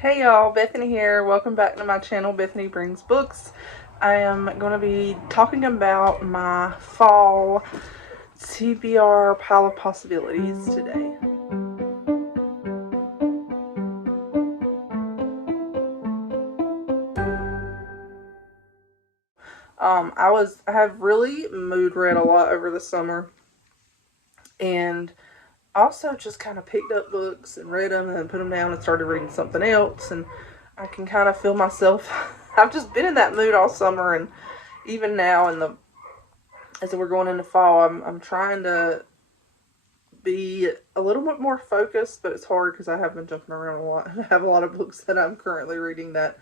Hey y'all, Bethany here. Welcome back to my channel, Bethany Brings Books. I am going to be talking about my fall TBR pile of possibilities today. I have really mood read a lot over the summer, and also just kind of picked up books and read them and then put them down and started reading something else, and I can kind of feel myself. I've just been in that mood all summer, and even now as we're going into fall, I'm trying to be a little bit more focused, but it's hard because I have been jumping around a lot. I have a lot of books that I'm currently reading that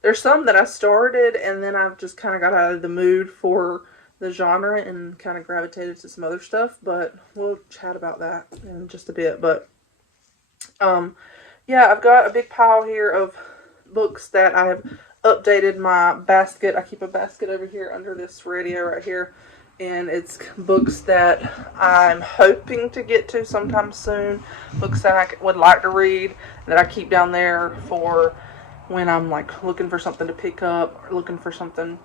there's some that I started and then I've just kind of got out of the mood for the genre and kind of gravitated to some other stuff, but we'll chat about that in just a bit. But yeah, I've got a big pile here of books that I have updated my basket. I keep a basket over here under this radio right here, and it's books that I'm hoping to get to sometime soon, books that I would like to read, that I keep down there for when I'm like looking for something to pick up, or looking for something,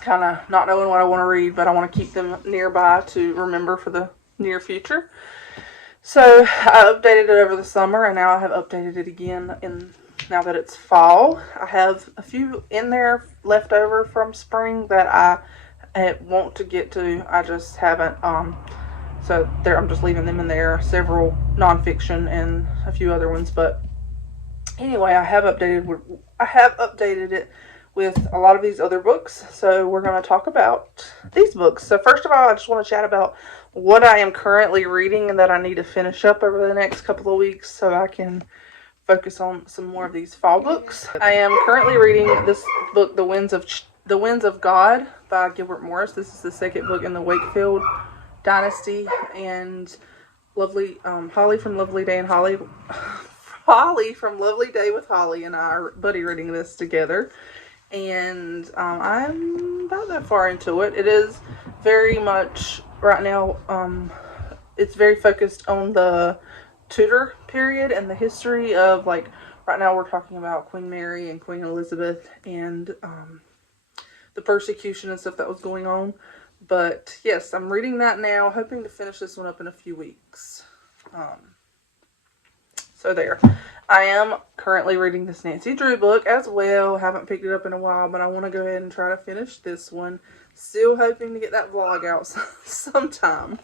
kind of not knowing what I want to read, but I want to keep them nearby to remember for the near future. So I updated it over the summer, and now I have updated it again now that it's fall. I have a few in there left over from spring that I want to get to. I just haven't. So there, I'm just leaving them in there. Several nonfiction and a few other ones, but anyway, I have updated it with a lot of these other books. So we're going to talk about these books. So first of all, I just want to chat about what I am currently reading and that I need to finish up over the next couple of weeks so I can focus on some more of these fall books. I am currently reading this book, The Winds of God by Gilbert Morris. This is the second book in the Wakefield dynasty, and Holly from Lovely Day with Holly and I are buddy reading this together, and I'm about that far into it. It is very much right now. It's very focused on the Tudor period and the history of, like, right now we're talking about Queen Mary and Queen Elizabeth and the persecution and stuff that was going on. But yes, I'm reading that now, hoping to finish this one up in a few weeks. So there. I am currently reading this Nancy Drew book as well. Haven't picked it up in a while, but I want to go ahead and try to finish this one. Still hoping to get that vlog out sometime.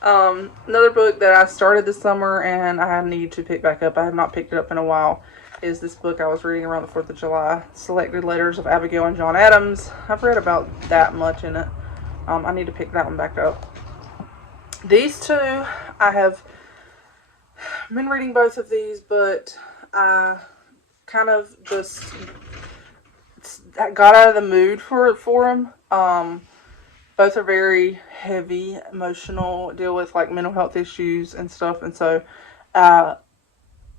Another book that I started this summer and I need to pick back up, I have not picked it up in a while, is this book I was reading around the 4th of July, Selected Letters of Abigail and John Adams. I've read about that much in it. I need to pick that one back up. These two, I have been reading both of these, but I kind of just got out of the mood for them. Both are very heavy, emotional, deal with like mental health issues and stuff, and so I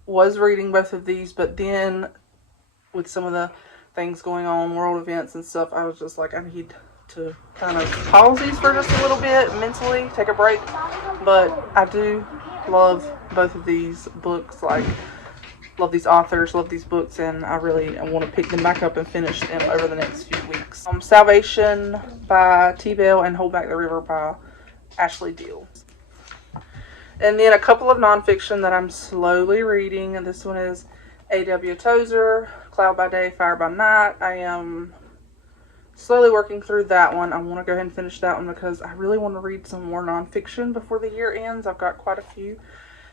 was reading both of these, but then with some of the things going on, world events and stuff, I was just like, I need to kind of pause these for just a little bit mentally, take a break. But I do love both of these books, like love these authors, love these books, and I want to pick them back up and finish them over the next few weeks. Salvation by T. Bell and Hold Back the River by Ashley Deal. And then a couple of nonfiction that I'm slowly reading, and this one is A.W. Tozer, Cloud by Day, Fire by Night. I am slowly working through that one. I want to go ahead and finish that one because I really want to read some more nonfiction before the year ends. I've got quite a few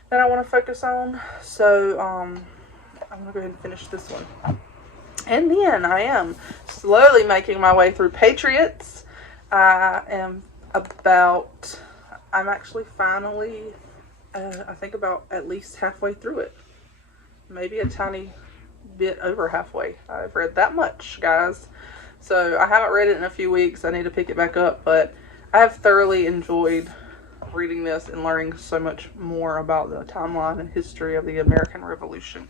that I want to focus on. So I'm going to go ahead and finish this one. And then I am slowly making my way through Patriots. I'm actually finally, I think about at least halfway through it. Maybe a tiny bit over halfway. I've read that much, guys. So I haven't read it in a few weeks. I need to pick it back up, but I have thoroughly enjoyed reading this and learning so much more about the timeline and history of the American Revolution.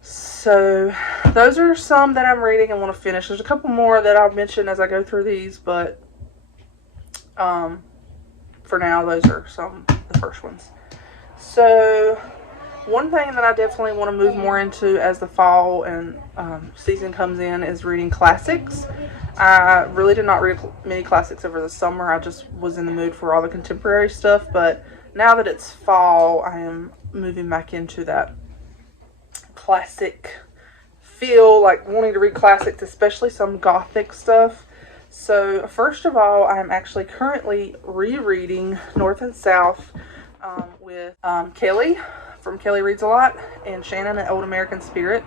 So those are some that I'm reading and want to finish. There's a couple more that I'll mention as I go through these, but for now, those are some of the first ones. So one thing that I definitely want to move more into as the fall and season comes in is reading classics. I really did not read many classics over the summer. I just was in the mood for all the contemporary stuff. But now that it's fall, I am moving back into that classic feel, like wanting to read classics, especially some gothic stuff. So first of all, I'm actually currently rereading North and South with Kelly from Kelly Reads a Lot and Shannon at Old American Spirit.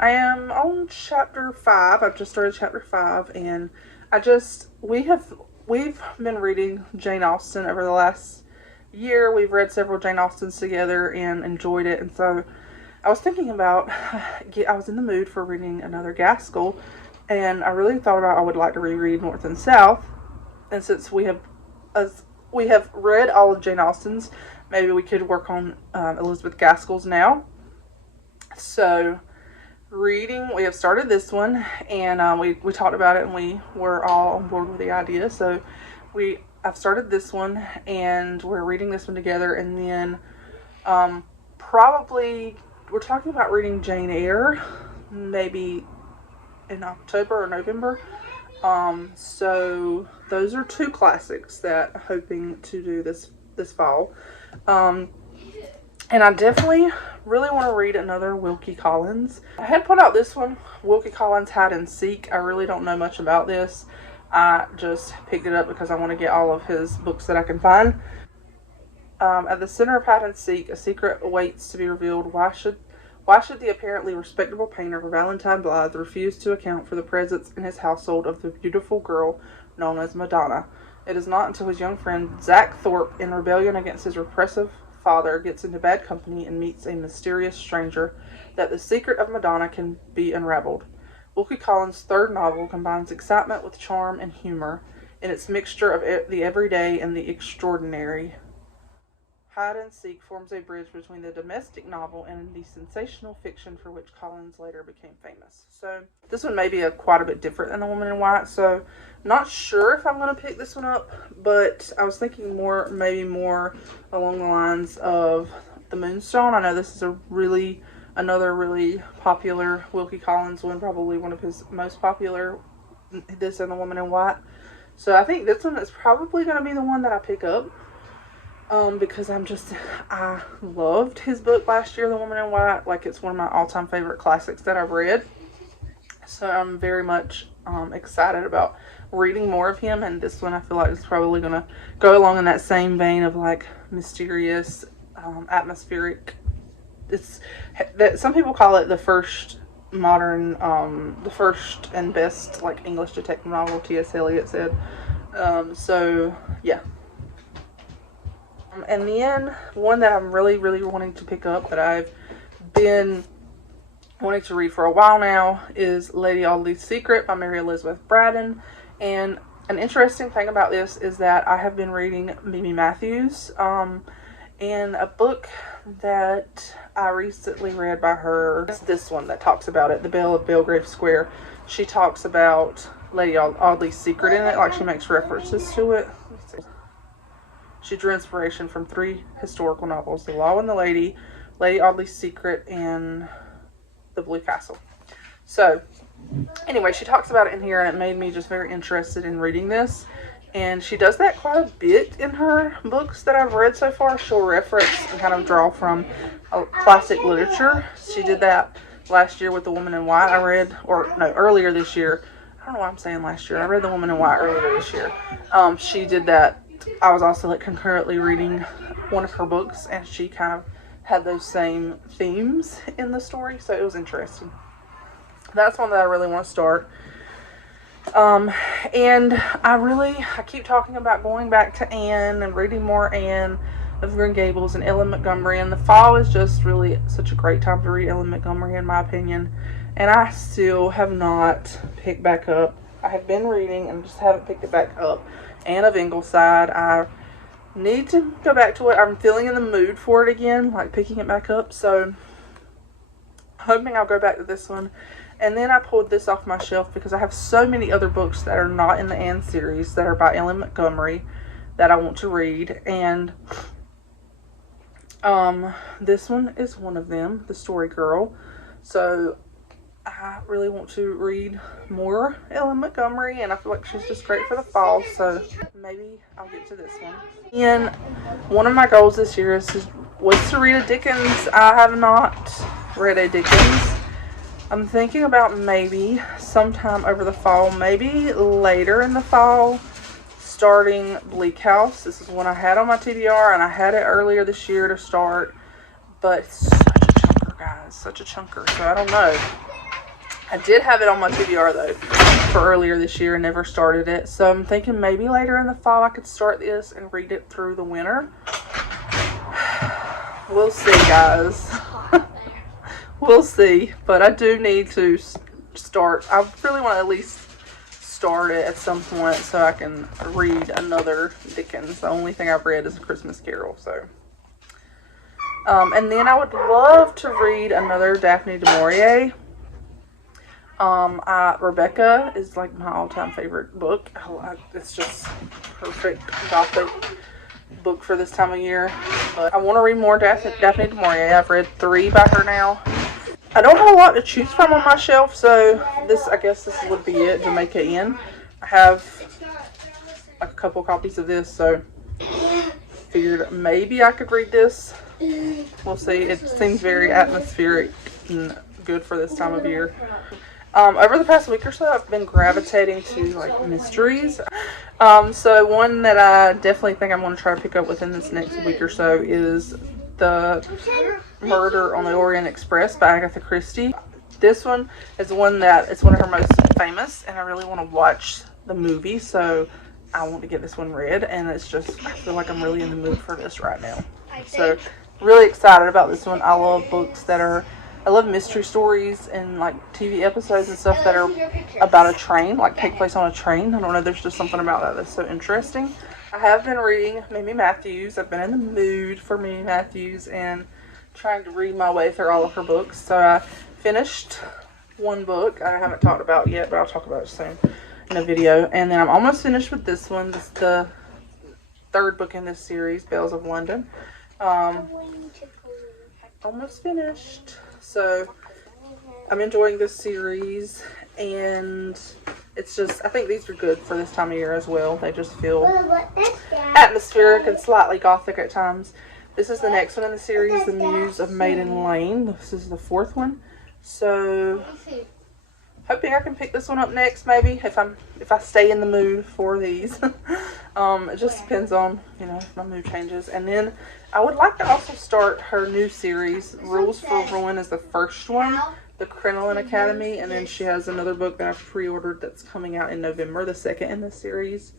I am on chapter 5. I've just started chapter 5, and we've been reading Jane Austen over the last year. We've read several Jane Austens together and enjoyed it, and so I was thinking about, I was in the mood for reading another Gaskell, and I really thought about I would like to reread North and South, and since we have read all of Jane Austen's, maybe we could work on Elizabeth Gaskell's now. So we have started this one, and we talked about it, and we were all on board with the idea. So I've started this one, and we're reading this one together, and then probably we're talking about reading Jane Eyre maybe in October or November. So those are two classics that I'm hoping to do this fall. And I definitely really want to read another Wilkie Collins. I had put out this one, Wilkie Collins Hide and Seek. I really don't know much about this. I just picked it up because I want to get all of his books that I can find. At the center of Hide and Seek, a secret awaits to be revealed. Why should the apparently respectable painter Valentine Blythe refuse to account for the presence in his household of the beautiful girl known as Madonna? It is not until his young friend Zack Thorpe, in rebellion against his repressive father, gets into bad company and meets a mysterious stranger that the secret of Madonna can be unraveled. Wilkie Collins' third novel combines excitement with charm and humor in its mixture of the everyday and the extraordinary. Hide and Seek forms a bridge between the domestic novel and the sensational fiction for which Collins later became famous. So this one may be quite a bit different than The Woman in White, so not sure if I'm going to pick this one up, but I was thinking maybe more along the lines of The Moonstone. I know this is another really popular Wilkie Collins one, probably one of his most popular, this and The Woman in White. So I think this one is probably going to be the one that I pick up. Because I loved his book last year, The Woman in White. Like, it's one of my all-time favorite classics that I've read. So I'm very much excited about reading more of him. And this one I feel like is probably going to go along in that same vein of, like, mysterious, atmospheric. Some people call it the first the first and best, like, English detective novel, T.S. Eliot said. So, yeah. And then one that I'm really, really wanting to pick up that I've been wanting to read for a while now is Lady Audley's Secret by Mary Elizabeth Braddon. And an interesting thing about this is that I have been reading Mimi Matthews, and a book that I recently read by her is this one that talks about it, The Belle of Belgrave Square. She talks about Lady Audley's Secret in it, like she makes references to it. She drew inspiration from 3 historical novels, The Law and the Lady, Lady Audley's Secret, and The Blue Castle. So, anyway, she talks about it in here, and it made me just very interested in reading this. And she does that quite a bit in her books that I've read so far. She'll reference and kind of draw from classic literature. She did that last year with The Woman in White. Earlier this year. I don't know why I'm saying last year. I read The Woman in White earlier this year. She did that. I was also, like, concurrently reading one of her books, and she kind of had those same themes in the story, so it was interesting. That's one that I really want to start. And I keep talking about going back to Anne and reading more Anne of Green Gables and Ellen Montgomery, and the fall is just really such a great time to read Ellen Montgomery, in my opinion, and I still have not picked back up. I have been reading and just haven't picked it back up. Anne of Ingleside, I need to go back to it. I'm feeling in the mood for it again, like picking it back up, so hoping I'll go back to this one. And then I pulled this off my shelf because I have so many other books that are not in the Anne series that are by Ellen Montgomery that I want to read. And This one is one of them, The Story Girl. So I really want to read more Ellen Montgomery, and I feel like she's just great for the fall, so maybe I'll get to this one. And one of my goals this year was to read a Dickens. I have not read a Dickens. I'm thinking about maybe sometime over the fall, maybe later in the fall, starting Bleak House. This is one I had on my TBR, and I had it earlier this year to start, but it's such a chunker, guys, such a chunker, so I don't know. I did have it on my TBR though for earlier this year and never started it, so I'm thinking maybe later in the fall I could start this and read it through the winter. We'll see, guys. We'll see, but I do need to start. I really want to at least start it at some point so I can read another Dickens. The only thing I've read is A Christmas Carol, so. And then I would love to read another Daphne du Maurier. Rebecca is like my all-time favorite book. It's just perfect gothic book for this time of year. But I want to read more Daphne du Maurier. I've read 3 by her now. I don't have a lot to choose from on my shelf, so I guess this would be it, Jamaica Inn. I have like a couple copies of this, so figured maybe I could read this. We'll see. It seems very atmospheric and good for this time of year. Over the past week or so, I've been gravitating to like mysteries. So one that I definitely think I'm going to try to pick up within this next week or so is The Murder on the Orient Express by Agatha Christie. This one is one that it's one of her most famous, and I really want to watch the movie, so I want to get this one read, and it's just, I feel like I'm really in the mood for this right now. So really excited about this one. I love I love mystery stories and like TV episodes and stuff that are about a train, like take place on a train. I don't know, there's just something about that that's so interesting. I have been reading Mimi Matthews. I've been in the mood for Mimi Matthews and trying to read my way through all of her books. So I finished one book I haven't talked about yet, but I'll talk about it soon in a video. And then I'm almost finished with this one. This is the 3rd book in this series, Bells of London. Almost finished. So I'm enjoying this series, and it's just, I think these are good for this time of year as well. They just feel atmospheric and slightly gothic at times. This is the next one in the series, The Muse of Maiden Lane. This is the 4th one. So hoping I can pick this one up next, maybe, if I stay in the mood for these. It just depends on, if my mood changes. And then I would like to also start her new series. Rules for Ruin is the first one, The Crinoline Academy, and then she has another book that I've pre-ordered that's coming out in November, the 2nd in the series.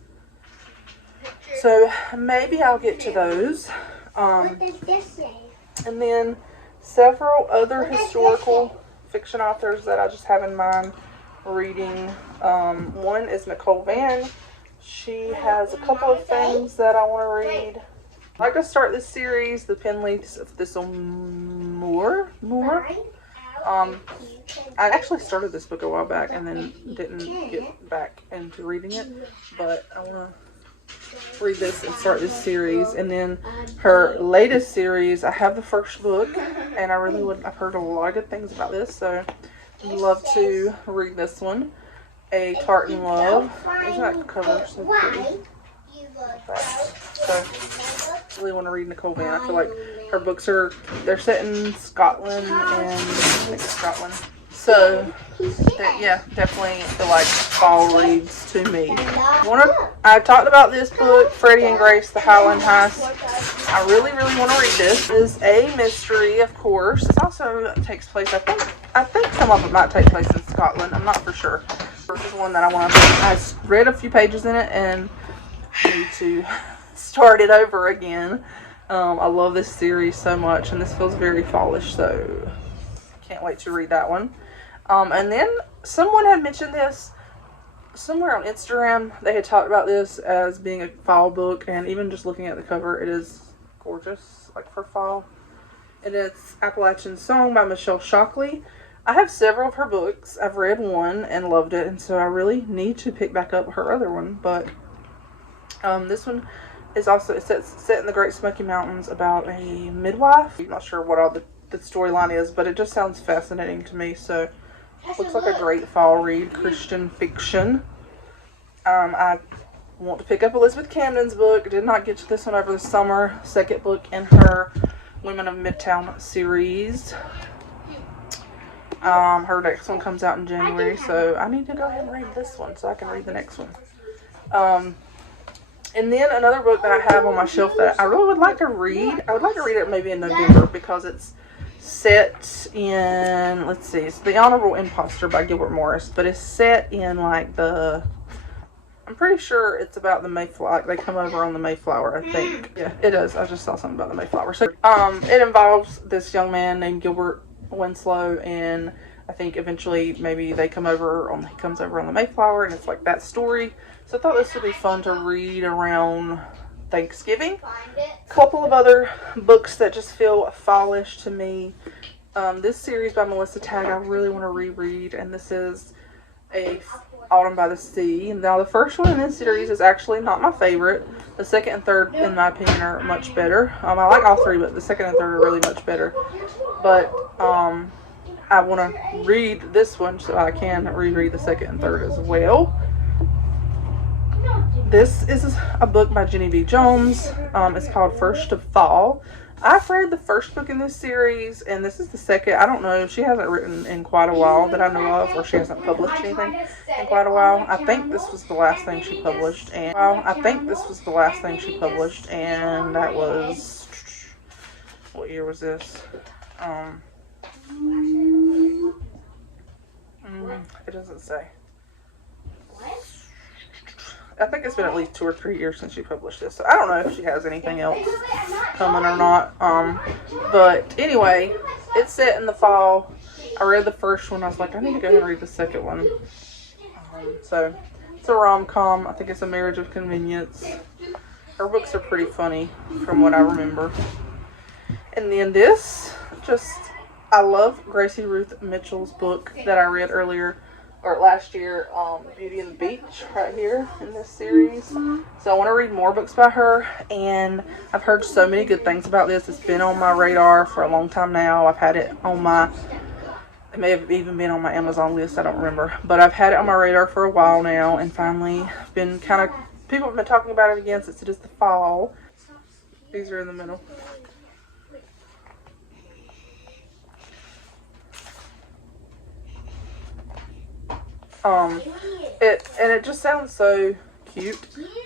So maybe I'll get to those. And then several other historical fiction authors that I just have in mind reading. One is Nicole Van. She has a couple of things that I want to read. I'd like to start this series, The Pen Leaves of Thistlemoor. I actually started this book a while back and then didn't get back into reading it, but I want to read this and start this series. And then her latest series, I have the first book, and I've heard a lot of good things about this, so I'd love to read this one. A Tartan Love. Isn't that cover so pretty? So, really want to read Nicole Van. I feel like her books they're set in Scotland, and I think it's Scotland. So, yeah, definitely feel like fall reads to me. I talked about this book, Freddie and Grace, The Highland Heist. I really, really want to read this. It is a mystery, of course. It also takes place, I think some of it might take place in Scotland. I'm not for sure. This is one that I read a few pages in it and need to start it over again. I love this series so much, and this feels very fallish, so can't wait to read that one. And then someone had mentioned this somewhere on Instagram. They had talked about this as being a fall book, and even just looking at the cover, it is gorgeous, like for fall. And it's Appalachian Song by Michelle Shockley. I have several of her books. I've read one and loved it, and so I really need to pick back up her other one. But this one it's set in the Great Smoky Mountains about a midwife. I'm not sure what all the storyline is, but it just sounds fascinating to me. So looks like a great fall read, Christian fiction. I want to pick up Elizabeth Camden's book. Did not get to this one over the summer. Second book in her Women of Midtown series. Her next one comes out in January, so I need to go ahead and read this one so I can read the next one. And then another book that I have on my shelf that I really would like to read. I would like to read it maybe in November because it's set in, let's see, it's The Honorable Imposter by Gilbert Morris, but it's set in like I'm pretty sure it's about the Mayflower. Like they come over on the Mayflower, I think. Yeah, it does. I just saw something about the Mayflower. So, it involves this young man named Gilbert Winslow, and I think eventually maybe he comes over on the Mayflower, and it's like that story. So I thought this would be fun to read around Thanksgiving. A couple of other books that just feel fallish to me. This series by Melissa Tagg I really want to reread, and this is Autumn by the Sea. Now the first one in this series is actually not my favorite. The second and third, in my opinion, are much better. I like all three, but the second and third are really much better. But I want to read this one so I can reread the second and third as well. This is a book by Jenny B. Jones. It's called First of Fall. I've read the first book in this series, and this is the second. I don't know. She hasn't written in quite a while that I know of, or she hasn't published anything in quite a while. I think this was the last thing she published, and that was, what year was this? It doesn't say. I think it's been at least 2 or 3 years since she published this. So I don't know if she has anything else coming or not. But anyway, it's set in the fall. I read the first one. I was like, I need to go ahead and read the second one. So it's a rom-com. I think it's A Marriage of Convenience. Her books are pretty funny from what I remember. And then this, I love Gracie Ruth Mitchell's book that I read last year, Beauty and the Beach, right here in this series. So I want to read more books by her, and I've heard so many good things about this. It's been on my radar for a long time now. I've had it on it may have even been on my Amazon list, I don't remember, but I've had it on my radar for a while now, and finally people have been talking about it again since it is the fall. These are in the middle. It just sounds so cute.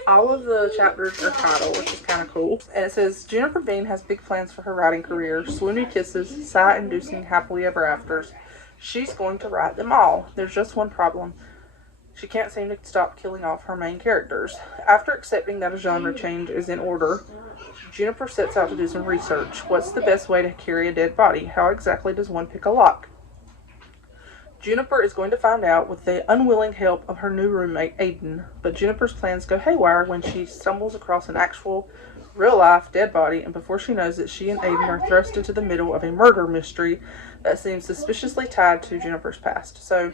All of the chapters are titled, which is kind of cool. And it says, Juniper Bean has big plans for her writing career. Swoony kisses, sigh-inducing happily ever afters. She's going to write them all. There's just one problem. She can't seem to stop killing off her main characters. After accepting that a genre change is in order, Juniper sets out to do some research. What's the best way to carry a dead body? How exactly does one pick a lock? Juniper is going to find out with the unwilling help of her new roommate, Aiden. But Juniper's plans go haywire when she stumbles across an actual, real-life dead body, and before she knows it, she and Aiden are thrust into the middle of a murder mystery that seems suspiciously tied to Juniper's past. So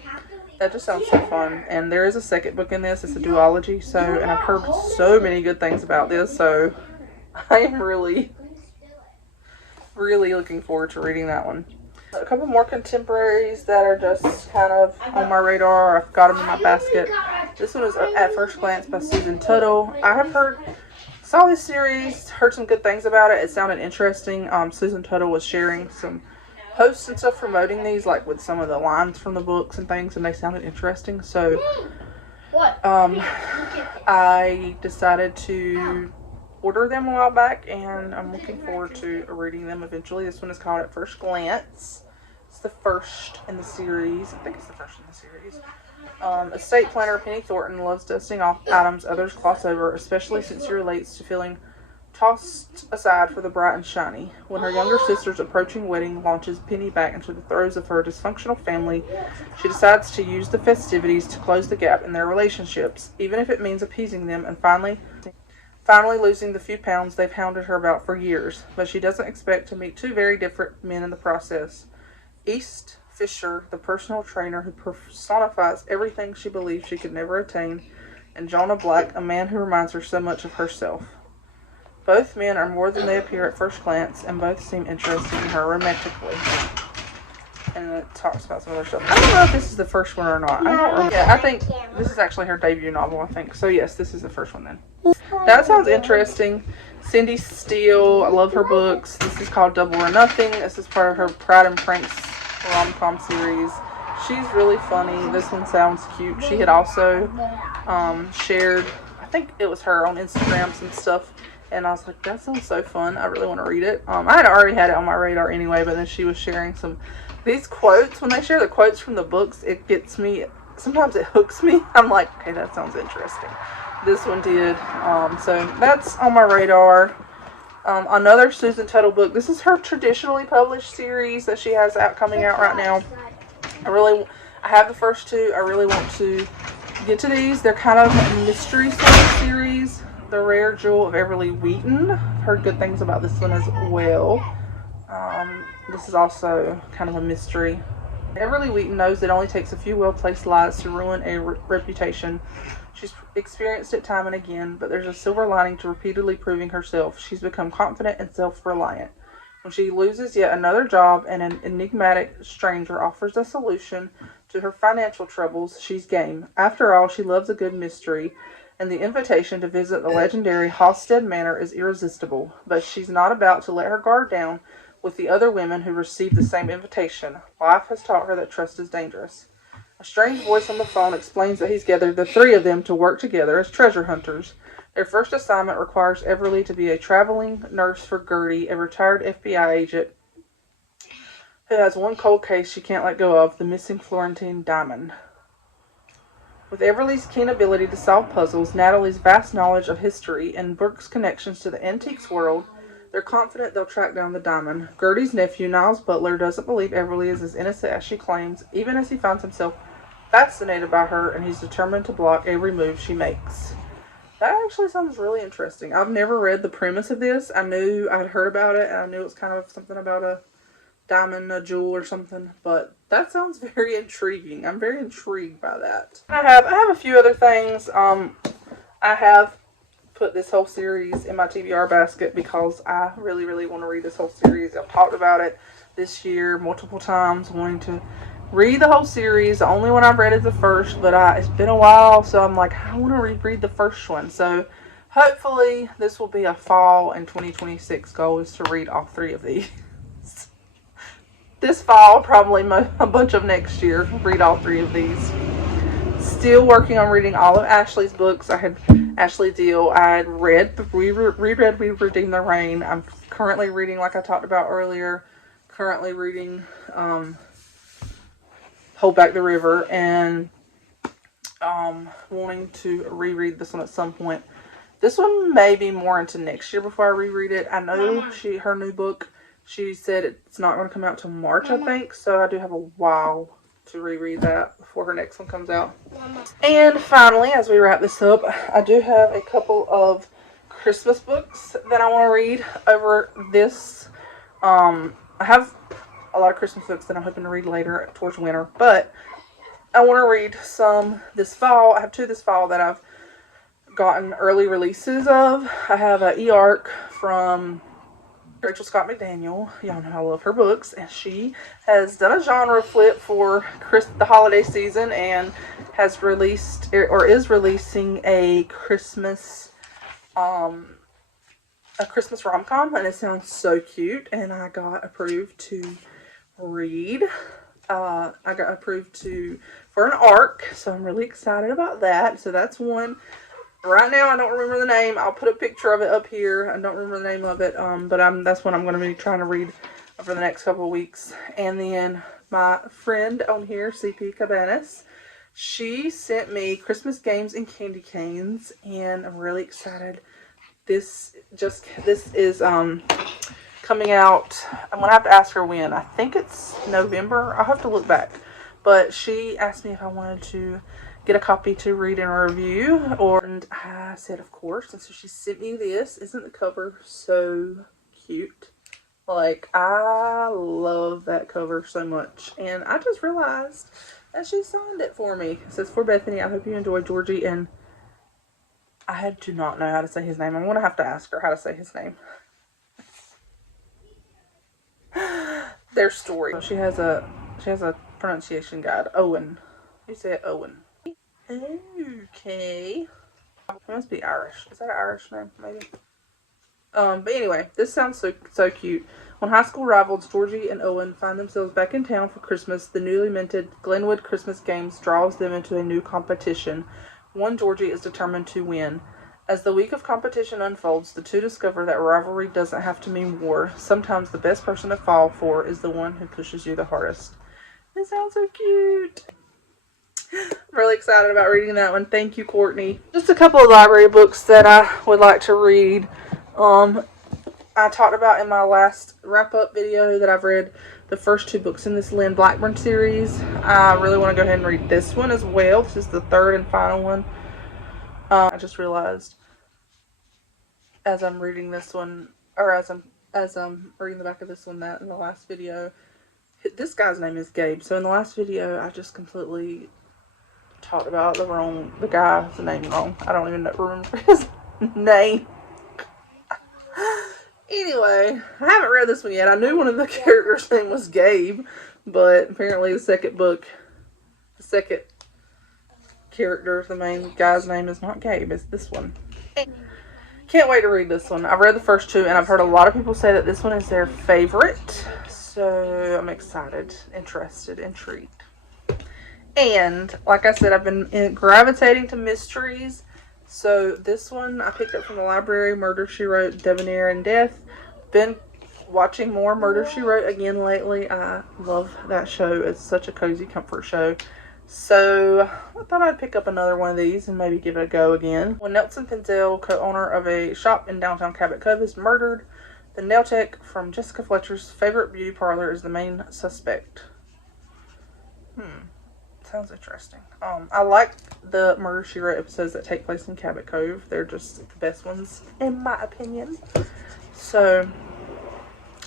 that just sounds so fun. And there is a second book in this. It's a duology. And I've heard so many good things about this. So I am really, really looking forward to reading that one. A couple more contemporaries that are just kind of on my radar. I've got them in my basket. This one is At First Glance by Susan Tuttle. I have saw this series, heard some good things about it. It sounded interesting. Susan Tuttle was sharing some posts and stuff promoting these, like with some of the lines from the books and things, and they sounded interesting. So I decided to order them a while back, and I'm looking forward to reading them eventually. This one is called At First Glance. It's the first in the series. I think it's the first in the series. Estate planner Penny Thornton loves dusting off items others gloss over, especially since she relates to feeling tossed aside for the bright and shiny. When her younger sister's approaching wedding launches Penny back into the throes of her dysfunctional family, she decides to use the festivities to close the gap in their relationships, even if it means appeasing them and finally losing the few pounds they've hounded her about for years. But she doesn't expect to meet two very different men in the process. East Fisher, the personal trainer who personifies everything she believes she could never attain, and Jonah Black, a man who reminds her so much of herself. Both men are more than they appear at first glance, and both seem interested in her romantically. And it talks about some other stuff. I don't know if this is the first one or not. I don't remember. Yeah, I think this is actually her debut novel, I think. So yes, this is the first one then. That sounds interesting. Cindy Steele, I love her books. This is called Double or Nothing. This is part of her Pride and Pranks rom-com series. She's really funny. This one sounds cute. She had also shared, I think it was her, on Instagram some stuff. And I was like, that sounds so fun. I really want to read it. I had already had it on my radar anyway, but then she was sharing these quotes. When they share the quotes from the books, it gets me, sometimes it hooks me. I'm like, okay, that sounds interesting. This one did. So that's on my radar. Another Susan Tuttle book. This is her traditionally published series that she has coming out right now. I have the first two. I really want to get to these. They're kind of a mystery sort of series. The Rare Jewel of Everly Wheaton. I've heard good things about this one as well. This is also kind of a mystery. Everly Wheaton knows it only takes a few well-placed lies to ruin a reputation. She's experienced it time and again, but there's a silver lining to repeatedly proving herself. She's become confident and self-reliant. When she loses yet another job and an enigmatic stranger offers a solution to her financial troubles, she's game. After all, she loves a good mystery, and the invitation to visit the legendary Halstead Manor is irresistible. But she's not about to let her guard down with the other women who received the same invitation. Life has taught her that trust is dangerous. A strange voice on the phone explains that he's gathered the three of them to work together as treasure hunters. Their first assignment requires Everly to be a traveling nurse for Gertie, a retired FBI agent who has one cold case she can't let go of, the missing Florentine diamond. With Everly's keen ability to solve puzzles, Natalie's vast knowledge of history, and Brooke's connections to the antiques world, they're confident they'll track down the diamond. Gertie's nephew, Niles Butler, doesn't believe Everly is as innocent as she claims, even as he finds himself fascinated by her, and he's determined to block every move she makes. That actually sounds really interesting. I've never read the premise of this. I knew I'd heard about it, and I knew it was kind of something about a diamond, a jewel or something, but that sounds very intriguing. I'm very intrigued by that. I have a few other things. I have put this whole series in my TBR basket because I really, really want to read this whole series. I've talked about it this year multiple times, wanting to read the whole series. The only one I've read is the first, but it's been a while, so I'm like, I want to reread the first one. So hopefully this will be a fall in 2026 goal, is to read all three of these. This fall, probably a bunch of next year, read all three of these. Still working on reading all of Ashley's books. I had Ashley Deal. I had reread We Redeem the Rain. I'm currently reading, like I talked about earlier, Hold Back the River, and wanting to reread this one at some point. This one may be more into next year before I reread it. I know her new book, she said it's not going to come out till March, I think, so I do have a while to reread that before her next one comes out. And finally, as we wrap this up, I do have a couple of Christmas books that I want to read over this. I have a lot of Christmas books that I'm hoping to read later towards winter, but I want to read some this fall. I have two this fall that I've gotten early releases of. I have an E-Arc from Rachel Scott McDaniel. Y'all know I love her books, and she has done a genre flip for the holiday season and has released or is releasing a Christmas rom-com, and it sounds so cute, and I got approved to read. I got approved for an arc, so I'm really excited about that. So that's one. Right now, I don't remember the name. I'll put a picture of it up here. I don't remember the name of it, but that's what I'm going to be trying to read for the next couple of weeks. And then my friend on here, CP Cabanas, she sent me Christmas Games and Candy Canes, and I'm really excited. This is coming out. I'm going to have to ask her when. I think it's November. I'll have to look back. But she asked me if I wanted to get a copy to read and review, and I said of course, and so she sent me this. Isn't the cover so cute? Like, I love that cover so much, and I just realized that she signed it for me. It says, "For Bethany, I hope you enjoy Georgie and I do not know how to say his name. I'm going to have to ask her how to say his name. Their story. She has a pronunciation guide. Owen. You say it Owen. Okay. It must be Irish. Is that an Irish name? Maybe. But anyway, this sounds so cute. When high school rivals Georgie and Owen find themselves back in town for Christmas, the newly minted Glenwood Christmas Games draws them into a new competition. One Georgie is determined to win. As the week of competition unfolds, the two discover that rivalry doesn't have to mean war. Sometimes the best person to fall for is the one who pushes you the hardest. It sounds so cute. I'm really excited about reading that one. Thank you, Courtney. Just a couple of library books that I would like to read. I talked about in my last wrap-up video that I've read the first 2 books in this Lynn Blackburn series. I really want to go ahead and read this one as well. This is the 3rd and final one. I just realized as I'm reading this one, or as I'm reading the back of this one, that in the last video, this guy's name is Gabe. So in the last video, I just completely talked about the guy's name wrong. I don't even remember his name. Anyway, I haven't read this one yet. I knew one of the characters' name was Gabe, but apparently the second character, the main guy's name is not Gabe, it's this one. Can't wait to read this one. I've read the first 2, and I've heard a lot of people say that this one is their favorite. So I'm excited, interested, intrigued. And, like I said, I've been gravitating to mysteries. So this one I picked up from the library, Murder, She Wrote, Debonair, and Death. Been watching more Murder, She Wrote again lately. I love that show. It's such a cozy comfort show. So I thought I'd pick up another one of these and maybe give it a go again. When Nelson Penzel, co-owner of a shop in downtown Cabot Cove, is murdered, the nail tech from Jessica Fletcher's favorite beauty parlor is the main suspect. Sounds interesting. I like the Murder, She Wrote episodes that take place in Cabot Cove. They're just the best ones, in my opinion. So,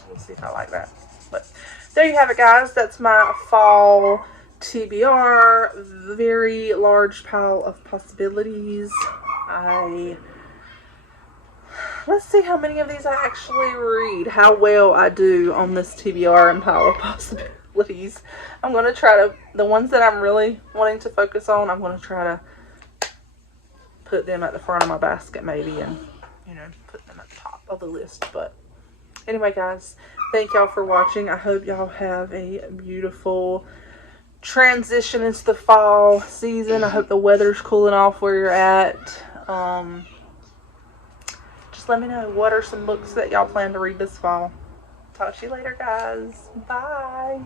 we'll see if I like that. But, there you have it, guys. That's my fall TBR. Very large pile of possibilities. Let's see how many of these I actually read. How well I do on this TBR and pile of possibilities. I'm going to try to, the ones that I'm really wanting to focus on, I'm going to try to put them at the front of my basket maybe, and, put them at the top of the list. But anyway, guys, thank y'all for watching. I hope y'all have a beautiful transition into the fall season. I hope the weather's cooling off where you're at. Just let me know, what are some books that y'all plan to read this fall. Talk to you later, guys. Bye.